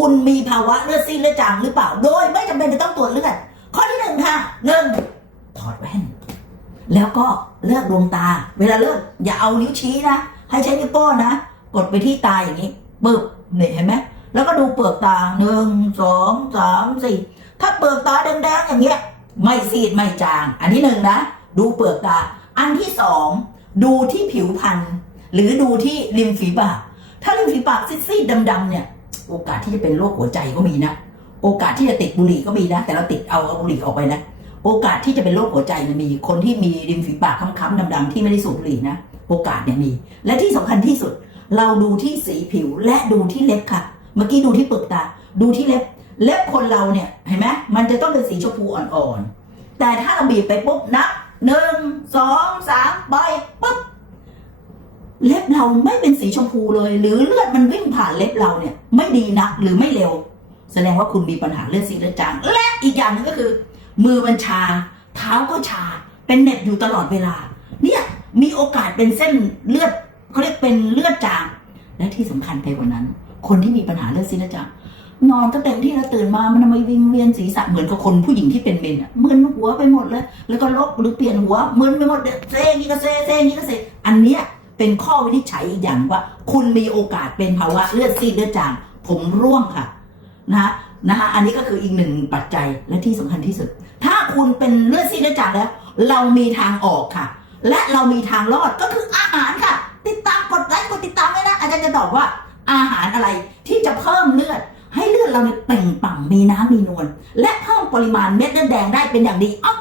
คุณมีภาวะเลือดซีดเลือดจางหรือเปล่า โดยไม่จำเป็นจะต้องตรวจเลือดข้อที่หนึ่งค่ะหนึ่งถอดแว่น แล้วก็เลือกดวงตา เวลาเลือกอย่าเอานิ้วชี้นะ ให้ใช้นิ้วโป้งนะ กดไปที่ตาอย่างนี้ปึ๊บเนี่ยเห็นไหมแล้วก็ดูเปลือกตาหนึ่งสองสามสี่ถ้าเปลือกตาแดงๆอย่างเงี้ย ไม่ซีดไม่จาง อันที่หนึ่งนะ ดูเปลือกตา อันที่สองดูที่ผิวพรรณหรือดูที่ริมฝีปาก ถ้าริมฝีปากซีดๆดำๆเนี่ย โอกาสที่จะเป็นโรคหัวใจก็มีนะ โอกาสที่จะติดบุหรี่ก็มีนะ แต่เราติดเอาบุหรี่ออกไปนะ โอกาสที่จะเป็นโรคหัวใจมันมี คนที่มีริมฝีปากค้ำๆดำๆที่ไม่ได้สูบบุหรี่นะ โอกาสเนี่ยมี และที่สำคัญที่สุด เราดูที่สีผิวและดูที่เล็บค่ะ เมื่อกี้ดูที่เปลือกตา ดูที่เล็บ เล็บคนเราเนี่ย เห็นไหมมันจะต้องเป็นสีชมพูอ่อนๆ แต่ถ้าเราบีบไปปุ๊บนับหนึ่งสองส เราไม่เป็นสีชมพูเลย หรือเลือดมันวิ่งผ่านเล็บเราเนี่ย ไม่ดีนักหรือไม่เร็ว แสดงว่าคุณมีปัญหาเลือดซีเลือดจางและอีกอย่างหนึงก็คือ มือมันชา เท้าก็ชา เป็นเหน็บอยู่ตลอดเวลา เนี่ยมีโอกาสเป็นเส้นเลือดเขาเรียกเป็นเลือดจาง และที่สำคัญไปกว่านั้น คนที่มีปัญหาเลือดซีดเลือดจางนอนก็เต็มที่แล้วตื่นมามันทำไมวิงเวียนศีรษะเหมือนกับคนผู้หญิงที่เป็นเมนอะมึนหัวไปหมดเลยแล้วก็ลบหรือเปลี่ยนหัวมึนไปหมดเนี่ยี่ก็เซเซนี่ก็เซอันเนี้ย เป็นข้อวินิจฉัยอีกอย่างว่า คุณมีโอกาสเป็นภาวะเลือดซีดเลือดจาง ผมร่วงค่ะนะฮะนะฮะอันนี้ก็คืออีกหนึ่งปัจจัยและที่สำคัญที่สุด ถ้าคุณเป็นเลือดซีดเลือดจางแล้ว เรามีทางออกค่ะ และเรามีทางรอดก็คืออาหารค่ะ ติดตามกดไลค์กดติดตามไว้นะอาจารย์จะตอบว่าอาหารอะไรที่จะเพิ่มเลือด ให้เลือดเราเนี่ยเปล่งปลั่งมีน้ำมีนวลและเพิ่มปริมาณเม็ดเลือดแดงได้เป็นอย่างดีเอา